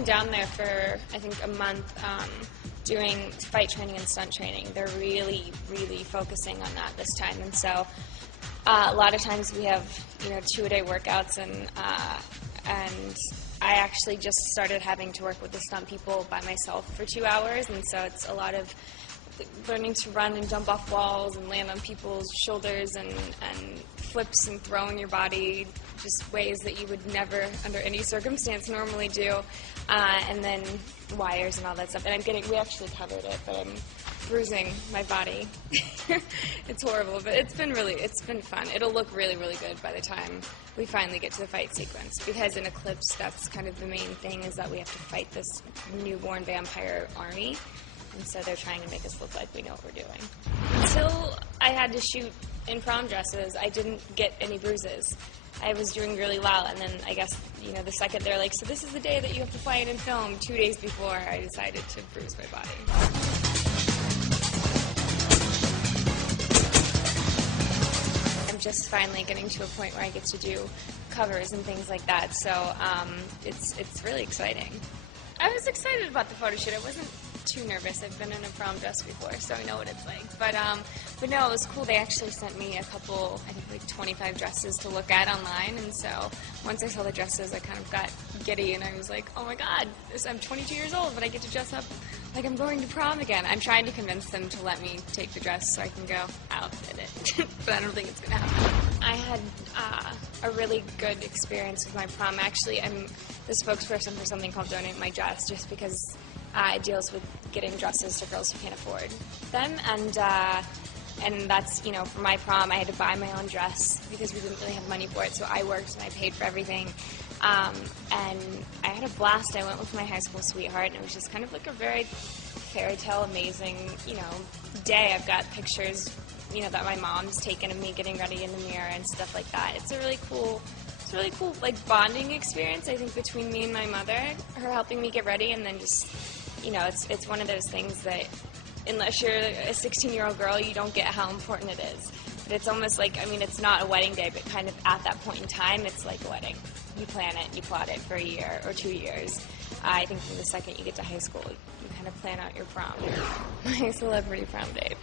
been down there for, I think, a month doing fight training and stunt training. They're really, really focusing on that this time. And so a lot of times we have, 2-a-day workouts, and I actually just started having to work with the stunt people by myself for 2 hours, and so it's a lot of learning to run and jump off walls and land on people's shoulders and flips and throwing your body just ways that you would never under any circumstance normally do, and then wires and all that stuff. And we actually covered it, but I'm bruising my body. It's horrible, but it's been fun. It'll look really, really good by the time we finally get to the fight sequence, because in Eclipse, that's kind of the main thing, is that we have to fight this newborn vampire army. And so they're trying to make us look like we know what we're doing. Until I had to shoot in prom dresses, I didn't get any bruises. I was doing really well, and then I guess, the second they're like, so this is the day that you have to fight and film, 2 days before, I decided to bruise my body. I'm just finally getting to a point where I get to do covers and things like that, so it's really exciting. I was excited about the photo shoot. I wasn't too nervous. I've been in a prom dress before, so I know what it's like. But no, it was cool. They actually sent me a couple, I think like 25 dresses to look at online, and so once I saw the dresses, I kind of got giddy, and I was like, oh my god, I'm 22 years old, but I get to dress up like I'm going to prom again. I'm trying to convince them to let me take the dress so I can go out in it, but I don't think it's going to happen. I had a really good experience with my prom. Actually, I'm the spokesperson for something called Donate My Dress, just because it deals with getting dresses to girls who can't afford them, and that's, for my prom, I had to buy my own dress because we didn't really have money for it, so I worked and I paid for everything, and I had a blast. I went with my high school sweetheart, and it was just kind of like a very fairy tale, amazing, day. I've got pictures, that my mom's taken of me getting ready in the mirror and stuff like that. It's a really cool, like, bonding experience, I think, between me and my mother, her helping me get ready, and then just, it's one of those things that, unless you're a 16-year-old girl, you don't get how important it is. But it's almost like, it's not a wedding day, but kind of at that point in time, it's like a wedding. You plan it, you plot it for a year or 2 years. I think from the second you get to high school, you kind of plan out your prom, my celebrity prom date.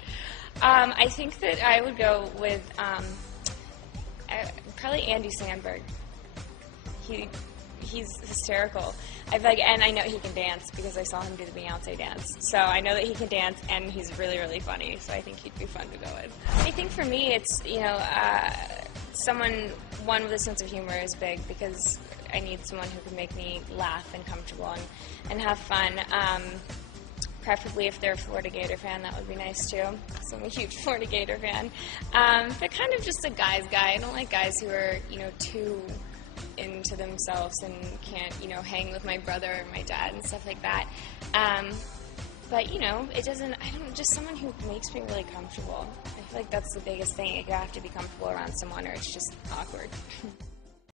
I think that I would go with probably Andy Samberg. He's hysterical. And I know he can dance because I saw him do the Beyonce dance. So I know that he can dance, and he's really, really funny. So I think he'd be fun to go with. I think for me, it's one with a sense of humor is big, because I need someone who can make me laugh and comfortable and have fun. Preferably if they're a Florida Gator fan, that would be nice too. So I'm a huge Florida Gator fan. But kind of just a guy's guy. I don't like guys who are, too into themselves and can't, hang with my brother or my dad and stuff like that. But, just someone who makes me really comfortable. I feel like that's the biggest thing. You have to be comfortable around someone, or it's just awkward.